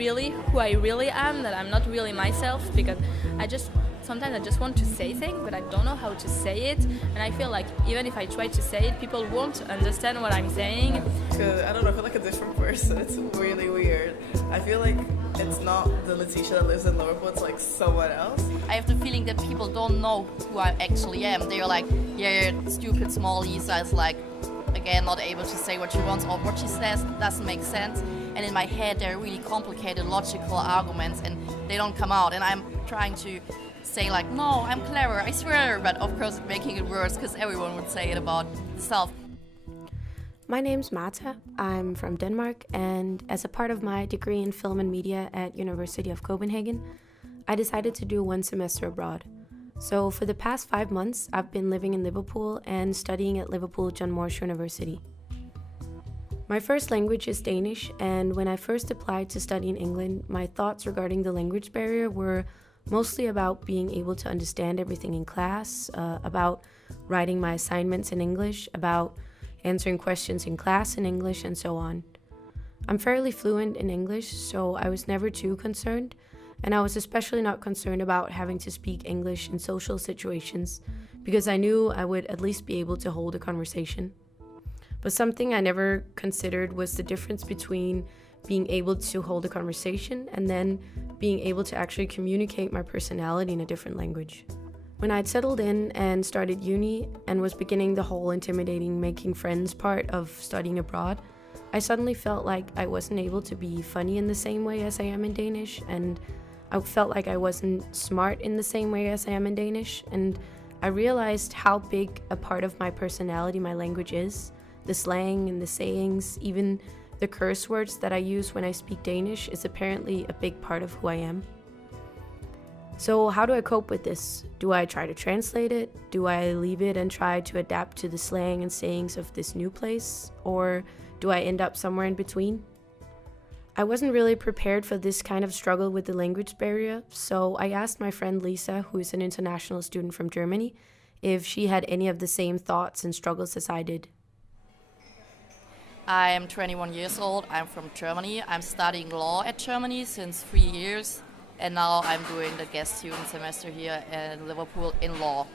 really who I really am, that I'm not really myself, because sometimes I just want to say things, but I don't know how to say it, and I feel like even if I try to say it, people won't understand what I'm saying. I don't know, I feel like a different person. It's really weird. I feel like it's not the Leticia that lives in Liverpool, it's like someone else. I have the feeling that people don't know who I actually am. They're like, yeah, stupid small Lisa is like, again, not able to say what she wants, or what she says doesn't make sense. And in my head, there are really complicated logical arguments, and they don't come out. And I'm trying to say like, no, I'm clever, I swear, but of course it's making it worse because everyone would say it about themselves. My name's Marta. I'm from Denmark, and as a part of my degree in film and media at University of Copenhagen, I decided to do 1 semester abroad. So for the past 5 months, I've been living in Liverpool and studying at Liverpool John Morais University. My first language is Danish, and when I first applied to study in England, my thoughts regarding the language barrier were mostly about being able to understand everything in class, about writing my assignments in English, about answering questions in class in English, and so on. I'm fairly fluent in English, so I was never too concerned, and I was especially not concerned about having to speak English in social situations, because I knew I would at least be able to hold a conversation. But something I never considered was the difference between being able to hold a conversation and then being able to actually communicate my personality in a different language. When I'd settled in and started uni and was beginning the whole intimidating making friends part of studying abroad, I suddenly felt like I wasn't able to be funny in the same way as I am in Danish, and I felt like I wasn't smart in the same way as I am in Danish, and I realized how big a part of my personality my language is. The slang and the sayings, even the curse words that I use when I speak Danish is apparently a big part of who I am. So how do I cope with this? Do I try to translate it? Do I leave it and try to adapt to the slang and sayings of this new place? Or do I end up somewhere in between? I wasn't really prepared for this kind of struggle with the language barrier, so I asked my friend Lisa, who is an international student from Germany, if she had any of the same thoughts and struggles as I did. I am 21 years old, I'm from Germany. I'm studying law at Germany since 3 years, and now I'm doing the guest student semester here in Liverpool in law.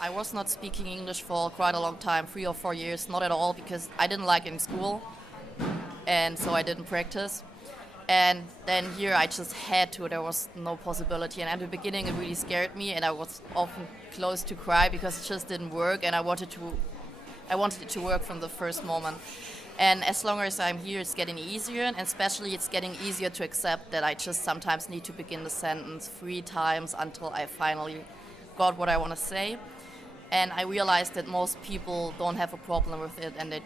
I was not speaking English for quite a long time, 3 or 4 years, not at all, because I didn't like it in school, and so I didn't practice. And then here I just had to, there was no possibility. And at the beginning it really scared me, and I was often close to cry because it just didn't work, and I wanted it to work from the first moment. And as long as I'm here, it's getting easier, and especially it's getting easier to accept that I just sometimes need to begin the sentence 3 times until I finally got what I want to say. And I realized that most people don't have a problem with it, and they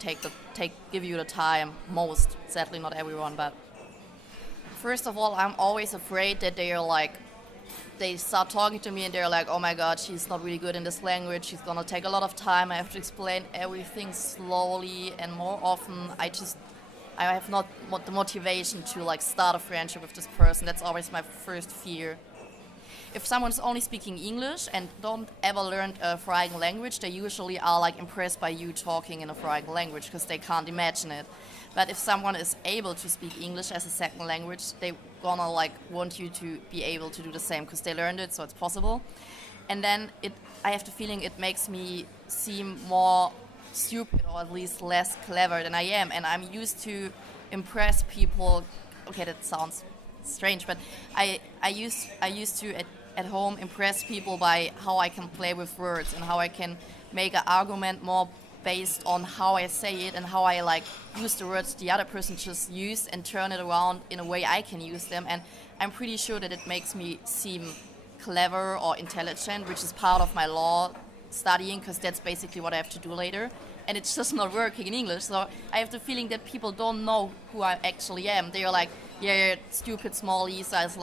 give you the time. Most, sadly not everyone, but first of all, I'm always afraid that they start talking to me and they're like, oh my god, she's not really good in this language, she's gonna take a lot of time, I have to explain everything slowly, and more often I have not the motivation to start a friendship with this person. That's always my first fear. If someone's only speaking English and don't ever learn a foreign language, they usually are impressed by you talking in a foreign language because they can't imagine it. But if someone is able to speak English as a second language, they gonna want you to be able to do the same because they learned it, so it's possible. And then I have the feeling it makes me seem more stupid, or at least less clever than I am. And I'm used to impress people. Okay, that sounds strange, but I used to at home impress people by how I can play with words and how I can make an argument more based on how I say it and how I use the words the other person just used and turn it around in a way I can use them. And I'm pretty sure that it makes me seem clever or intelligent, which is part of my law studying, because that's basically what I have to do later. And it's just not working in English. So I have the feeling that people don't know who I actually am. They're like, yeah, stupid small Lisa is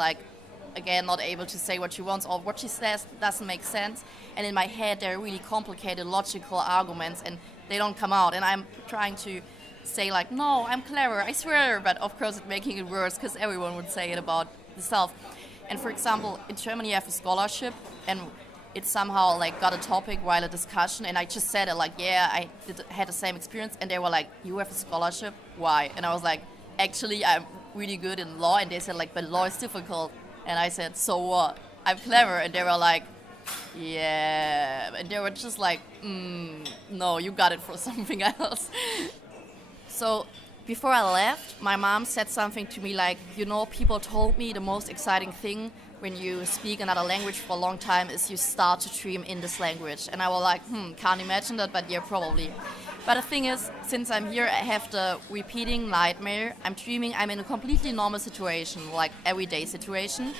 again, not able to say what she wants, or what she says doesn't make sense. And in my head, there are really complicated logical arguments, and they don't come out. And I'm trying to say no, I'm clever, I swear. But of course, it's making it worse because everyone would say it about themselves. And for example, in Germany, I have a scholarship, and it somehow got a topic while a discussion, and I just said it yeah, I had the same experience, and they were like, you have a scholarship? Why? And I was like, actually, I'm really good in law, and they said like, but law is difficult. And I said, so what? I'm clever. And they were like, yeah. And they were just like, no, you got it for something else. So before I left, my mom said something to me like, people told me the most exciting thing when you speak another language for a long time is you start to dream in this language. And I was like, can't imagine that, but yeah, probably. But the thing is, since I'm here, I have the repeating nightmare. I'm dreaming I'm in a completely normal situation, like everyday situation.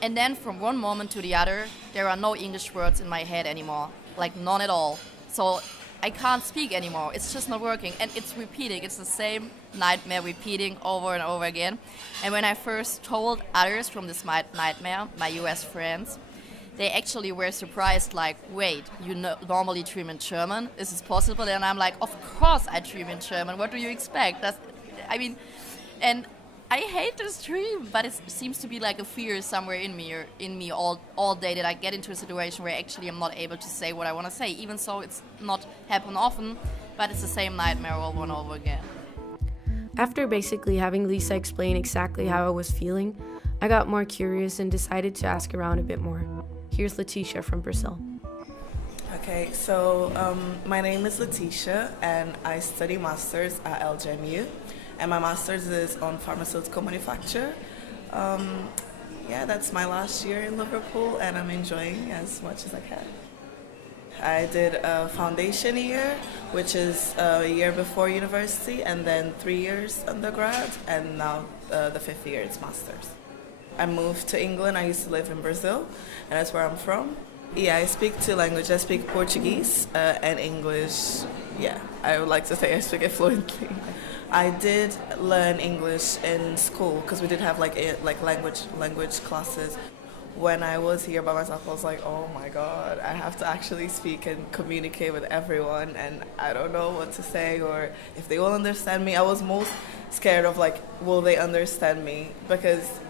And then from one moment to the other, there are no English words in my head anymore, like none at all. So I can't speak anymore. It's just not working. And it's repeating. It's the same nightmare repeating over and over again. And when I first told others from this nightmare, my US friends, they actually were surprised, like, wait, you normally dream in German? Is this possible? And I'm like, of course I dream in German. What do you expect? And I hate this dream, but it seems to be like a fear somewhere in me all day that I get into a situation where actually I'm not able to say what I want to say, even so it's not happen often, but it's the same nightmare over and over again. After basically having Lisa explain exactly how I was feeling, I got more curious and decided to ask around a bit more. Here's Leticia from Brazil. Okay, so my name is Leticia, and I study masters at LGMU, and my master's is on pharmaceutical manufacture. That's my last year in Liverpool, and I'm enjoying as much as I can. I did a foundation year, which is a year before university, and then 3 years undergrad, and now the 5th year is master's. I moved to England. I used to live in Brazil, and that's where I'm from. Yeah, I speak 2 languages. I speak Portuguese and English. Yeah, I would like to say I speak it fluently. I did learn English in school because we did have language classes. When I was here by myself, I was like, oh my God, I have to actually speak and communicate with everyone, and I don't know what to say or if they will understand me. I was most scared of like, will they understand me? Because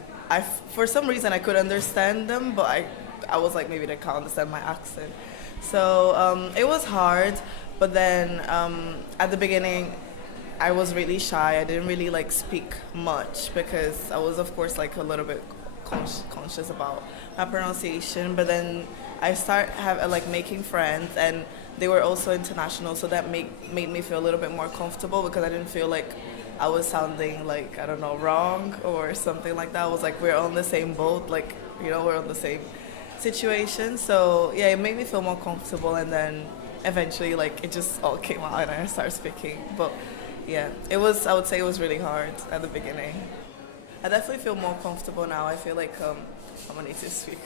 for some reason I could understand them, but I was like, maybe they can't understand my accent. So it was hard, but then at the beginning I was really shy. I didn't really like speak much because I was of course like a little bit conscious about my pronunciation, but then I started making friends, and they were also international, so that made me feel a little bit more comfortable because I didn't feel like I was sounding like, I don't know, wrong or something like that. I was like, we're on the same boat, like, we're on the same situation. So yeah, it made me feel more comfortable, and then eventually like it just all came out and I started speaking. But yeah, I would say it was really hard at the beginning. I definitely feel more comfortable now. I feel like I'm a native speaker.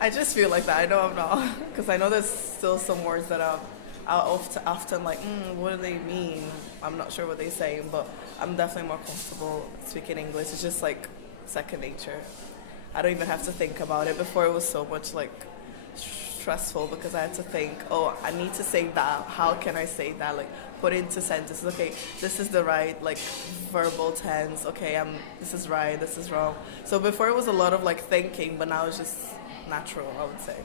I just feel like that. I know I'm not, because I know there's still some words that are often like, what do they mean? I'm not sure what they're saying, but I'm definitely more comfortable speaking English. It's just like second nature. I don't even have to think about it. Before it was so much like stressful because I had to think, oh, I need to say that. How can I say that? Like put it into sentences. Okay, this is the right like verbal tense. Okay, this is right, this is wrong. So before it was a lot of like thinking, but now it's just natural, I would say.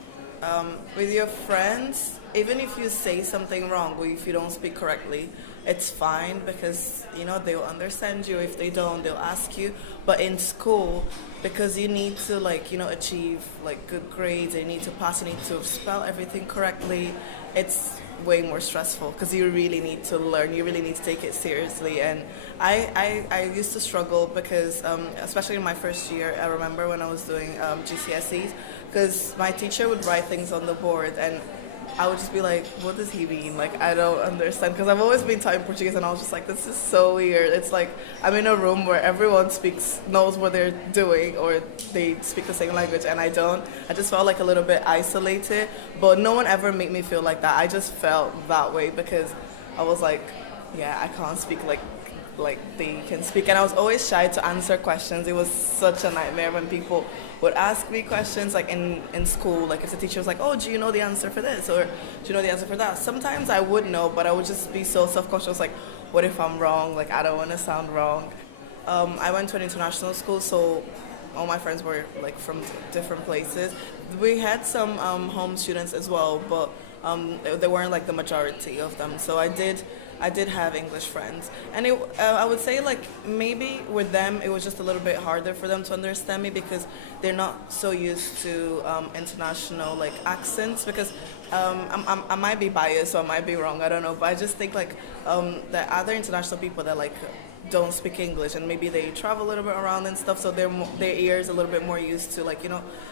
With your friends, even if you say something wrong or if you don't speak correctly, it's fine because, they'll understand you. If they don't, they'll ask you. But in school, because you need to achieve like good grades, you need to pass, you need to spell everything correctly, it's way more stressful because you really need to learn, you really need to take it seriously. And I used to struggle because, especially in my first year, I remember when I was doing GCSEs, because my teacher would write things on the board and I would just be like, what does he mean? Like, I don't understand. Because I've always been taught in Portuguese and I was just like, this is so weird. It's like I'm in a room where everyone knows what they're doing or they speak the same language and I don't. I just felt like a little bit isolated. But no one ever made me feel like that. I just felt that way because I was like, yeah, I can't speak like they can speak. And I was always shy to answer questions. It was such a nightmare when people would ask me questions like in school, like if the teacher was like, oh, do you know the answer for this or do you know the answer for that? Sometimes I would know, but I would just be so self-conscious, like what if I'm wrong? Like I don't want to sound wrong. I went to an international school, so all my friends were like from different places. We had some home students as well, but they weren't like the majority of them. So I I did have English friends, and I would say like maybe with them it was just a little bit harder for them to understand me because they're not so used to international like accents. Because I might be biased, so I might be wrong. I don't know, but I just think like the other international people that like don't speak English and maybe they travel a little bit around and stuff, so their ears a little bit more used to like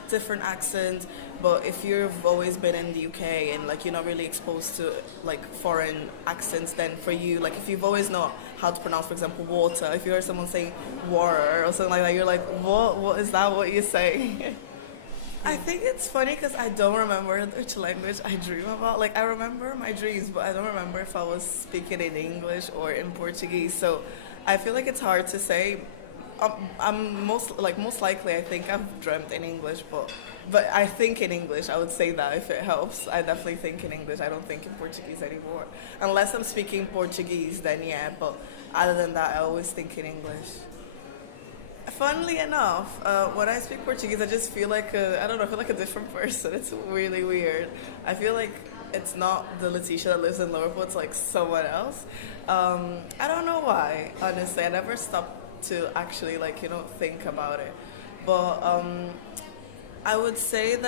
different accents. But if you've always been in the UK and like you're not really exposed to like foreign accents, then for you, like if you've always known how to pronounce, for example, water, if you hear someone saying water or something like that, you're like, what is that, what you say? I think it's funny because I don't remember which language I dream about. Like I remember my dreams, but I don't remember if I was speaking in English or in Portuguese. So I feel like it's hard to say. I'm most likely I think I've dreamt in English, but I think in English. I would say that if it helps. I definitely think in English. I don't think in Portuguese anymore. Unless I'm speaking Portuguese, then yeah. But other than that, I always think in English. Funnily enough, when I speak Portuguese, I just feel like I feel like a different person. It's really weird. I feel like it's not the Leticia that lives in Liverpool. It's like someone else. I don't know why. Honestly, I never stopped to actually think about it. But I would say it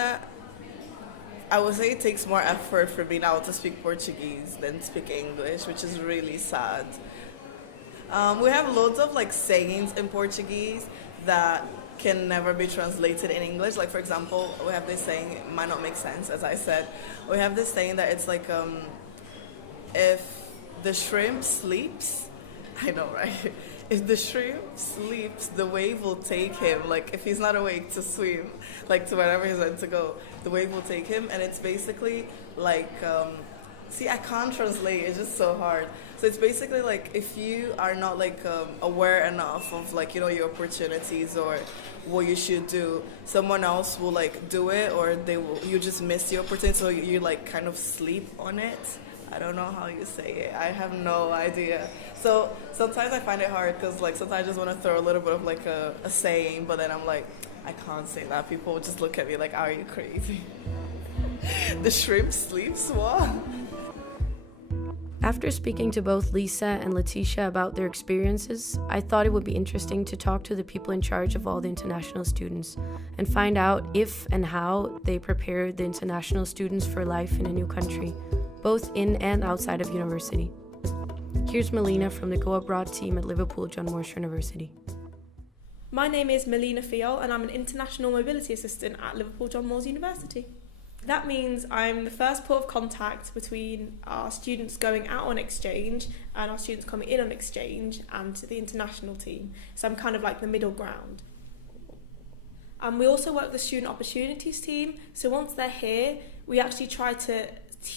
takes more effort for me now to speak Portuguese than speak English, which is really sad. We have loads of like sayings in Portuguese that can never be translated in English. Like for example, we have this saying, it might not make sense as I said. We have this saying that it's like if the shrimp sleeps, I know, right? If the shrimp sleeps, the wave will take him. Like if he's not awake to swim, like to wherever he's meant to go, the wave will take him. And it's basically like, I can't translate. It's just so hard. So it's basically like if you are not like aware enough of like your opportunities or what you should do, someone else will like do it, or you just miss the opportunity. So you like kind of sleep on it. I don't know how you say it. I have no idea. So sometimes I find it hard because like sometimes I just want to throw a little bit of like a saying, but then I'm like, I can't say that. People will just look at me like, are you crazy? The shrimp sleeps? What? After speaking to both Lisa and Leticia about their experiences, I thought it would be interesting to talk to the people in charge of all the international students and find out if and how they prepare the international students for life in a new country, both in and outside of university. Here's Melina from the Go Abroad team at Liverpool John Moores University. My name is Melina Fiol and I'm an International Mobility Assistant at Liverpool John Moores University. That means I'm the first port of contact between our students going out on exchange and our students coming in on exchange and the international team. So I'm kind of like the middle ground. We also work with the Student Opportunities team. So once they're here, we actually try to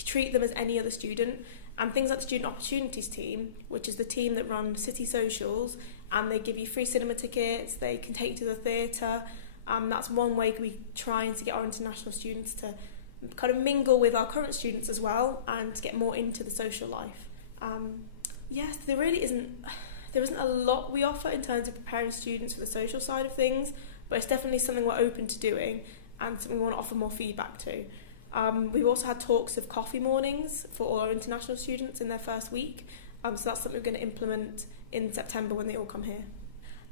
treat them as any other student. And things like the Student Opportunities team, which is the team that run city socials, and they give you free cinema tickets, they can take you to the theatre. That's one way we're trying to get our international students to kind of mingle with our current students as well and to get more into the social life. Yes, there isn't a lot we offer in terms of preparing students for the social side of things, but it's definitely something we're open to doing and something we want to offer more feedback to. We've also had talks of coffee mornings for all our international students in their first week, so that's something we're going to implement in September when they all come here.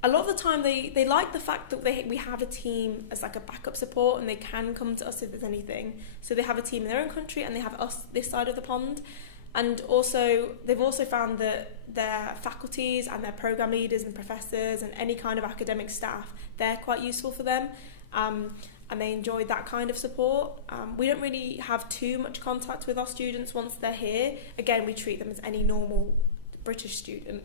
A lot of the time they like the fact that we have a team as like a backup support and they can come to us if there's anything. So they have a team in their own country and they have us this side of the pond. And also they've also found that their faculties and their programme leaders and professors and any kind of academic staff, they're quite useful for them. And they enjoy that kind of support. We don't really have too much contact with our students once they're here. Again, we treat them as any normal British student.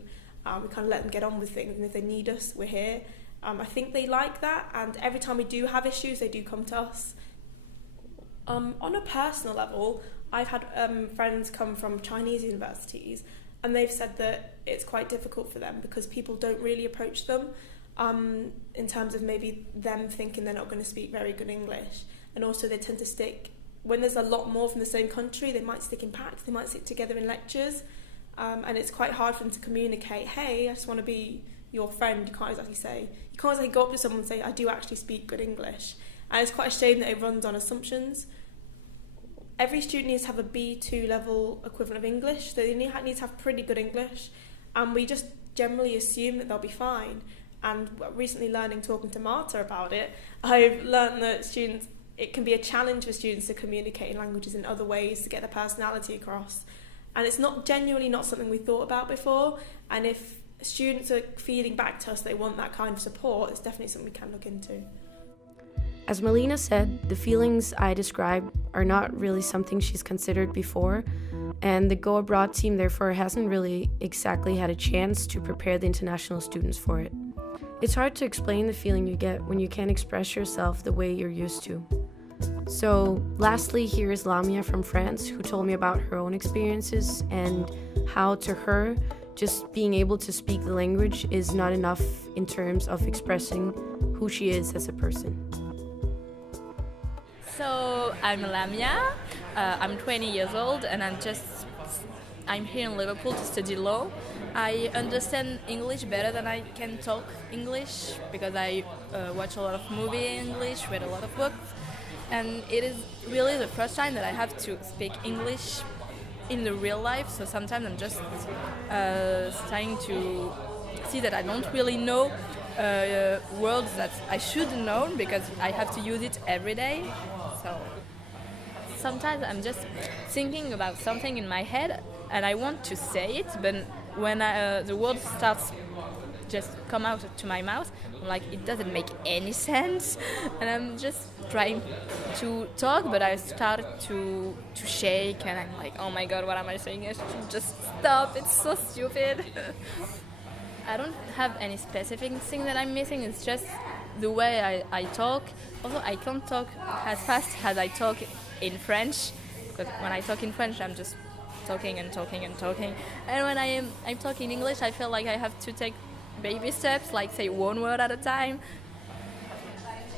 We kind of let them get on with things, and if they need us, we're here. I think they like that, and every time we do have issues, they do come to us. On a personal level, I've had friends come from Chinese universities, and they've said that it's quite difficult for them because people don't really approach them in terms of maybe them thinking they're not going to speak very good English. And also they tend to stick, when there's a lot more from the same country, they might stick in packs, they might stick together in lectures. And it's quite hard for them to communicate, hey, I just want to be your friend. You can't exactly go up to someone and say, I do actually speak good English. And it's quite a shame that it runs on assumptions. every student needs to have a B2 level equivalent of English. So they need to have pretty good English, and we just generally assume that they'll be fine. And recently talking to Marta about it, I've learned that it can be a challenge for students to communicate in languages in other ways to get their personality across. And it's genuinely not something we thought about before. And if students are feeding back to us they want that kind of support, it's definitely something we can look into. As Melina said, the feelings I described are not really something she's considered before, and the Go Abroad team therefore hasn't really exactly had a chance to prepare the international students for it. It's hard to explain the feeling you get when you can't express yourself the way you're used to. So lastly, here is Lamia from France, who told me about her own experiences and how, to her, just being able to speak the language is not enough in terms of expressing who she is as a person. So I'm Lamia, I'm 20 years old, and I'm here in Liverpool to study law. I understand English better than I can talk English because I watch a lot of movies in English, read a lot of books, and it is really the first time that I have to speak English in the real life. So sometimes I'm just starting to see that I don't really know words that I should know because I have to use it every day. So sometimes I'm just thinking about something in my head and I want to say it, but when the word starts just come out to my mouth, I'm like, it doesn't make any sense, and I'm just trying to talk, but I start to shake, and I'm like, oh my god, what am I saying? I should just stop. It's so stupid. I don't have any specific thing that I'm missing. It's just the way I talk. Also, I can't talk as fast as I talk in French, because when I talk in French, I'm just talking and talking and talking. And when I'm talking English, I feel like I have to take baby steps, like say one word at a time.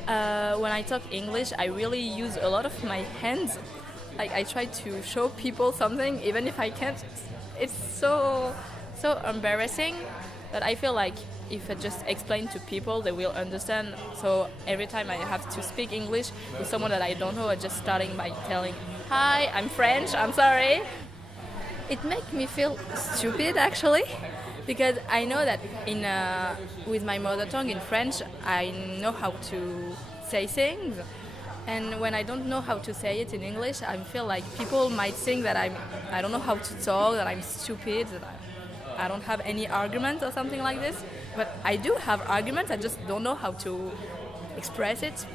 When I talk English, I really use a lot of my hands. Like I try to show people something, even if I can't. It's so embarrassing, but I feel like if I just explain to people, they will understand. So every time I have to speak English with someone that I don't know, I'm just starting by telling, "Hi, I'm French. I'm sorry." It makes me feel stupid actually, because I know that with my mother tongue in French, I know how to say things, and when I don't know how to say it in English, I feel like people might think that I don't know how to talk, that I'm stupid, that I don't have any arguments or something like this. But I do have arguments, I just don't know how to express it.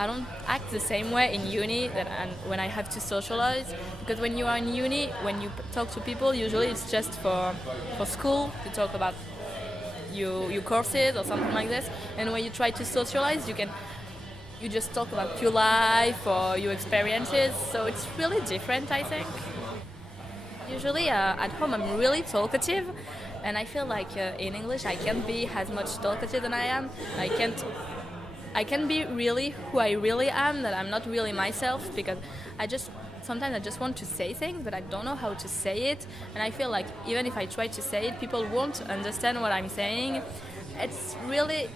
I don't act the same way in uni when I have to socialize, because when you are in uni, when you talk to people, usually it's just for school, to talk about your courses or something like this. And when you try to socialize, you just talk about your life or your experiences. So it's really different, I think. Usually at home I'm really talkative, and I feel like in English I can't be as much talkative than I am. I can be really who I really am, that I'm not really myself, because sometimes I just want to say things, but I don't know how to say it, and I feel like even if I try to say it, people won't understand what I'm saying. It's really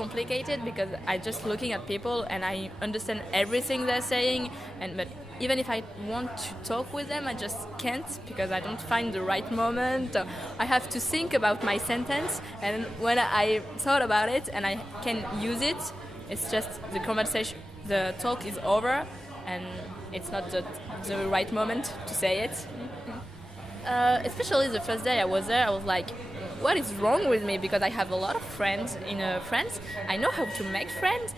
complicated, because I'm just looking at people and I understand everything they're saying, but even if I want to talk with them, I just can't, because I don't find the right moment. I have to think about my sentence, and when I thought about it and I can use it, it's just the talk is over, and it's not the right moment to say it. Especially the first day I was there, I was like, what is wrong with me? Because I have a lot of friends in France. I know how to make friends,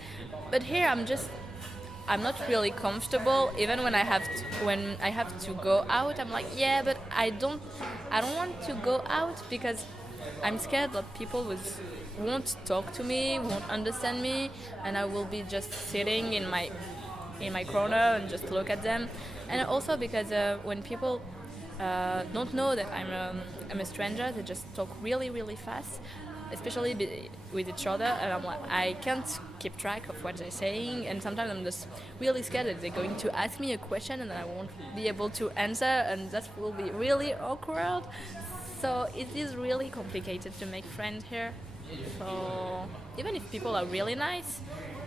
but here I'm not really comfortable. Even when I have to go out, I'm like, yeah, but I don't want to go out, because I'm scared that people won't talk to me, won't understand me, and I will be just sitting in my corner and just look at them. And also because when people don't know that I'm a stranger, they just talk really, really fast, especially with each other, and I'm like, I can't keep track of what they're saying, and sometimes I'm just really scared that they're going to ask me a question and I won't be able to answer, and that will be really awkward. So it is really complicated to make friends here. So even if people are really nice,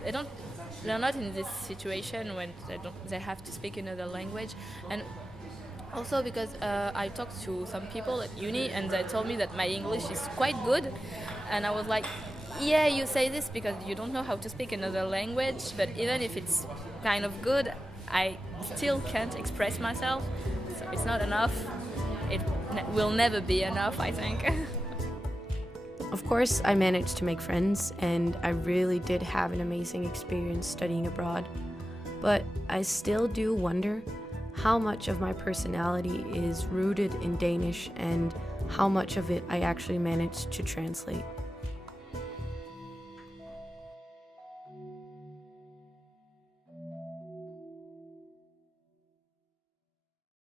they don't they're not in this situation when they have to speak another language. And also because I talked to some people at uni and they told me that my English is quite good, and I was like, yeah, you say this because you don't know how to speak another language, but even if it's kind of good, I still can't express myself, so it's not enough. It will never be enough, I think. Of course, I managed to make friends, and I really did have an amazing experience studying abroad. But I still do wonder how much of my personality is rooted in Danish and how much of it I actually managed to translate.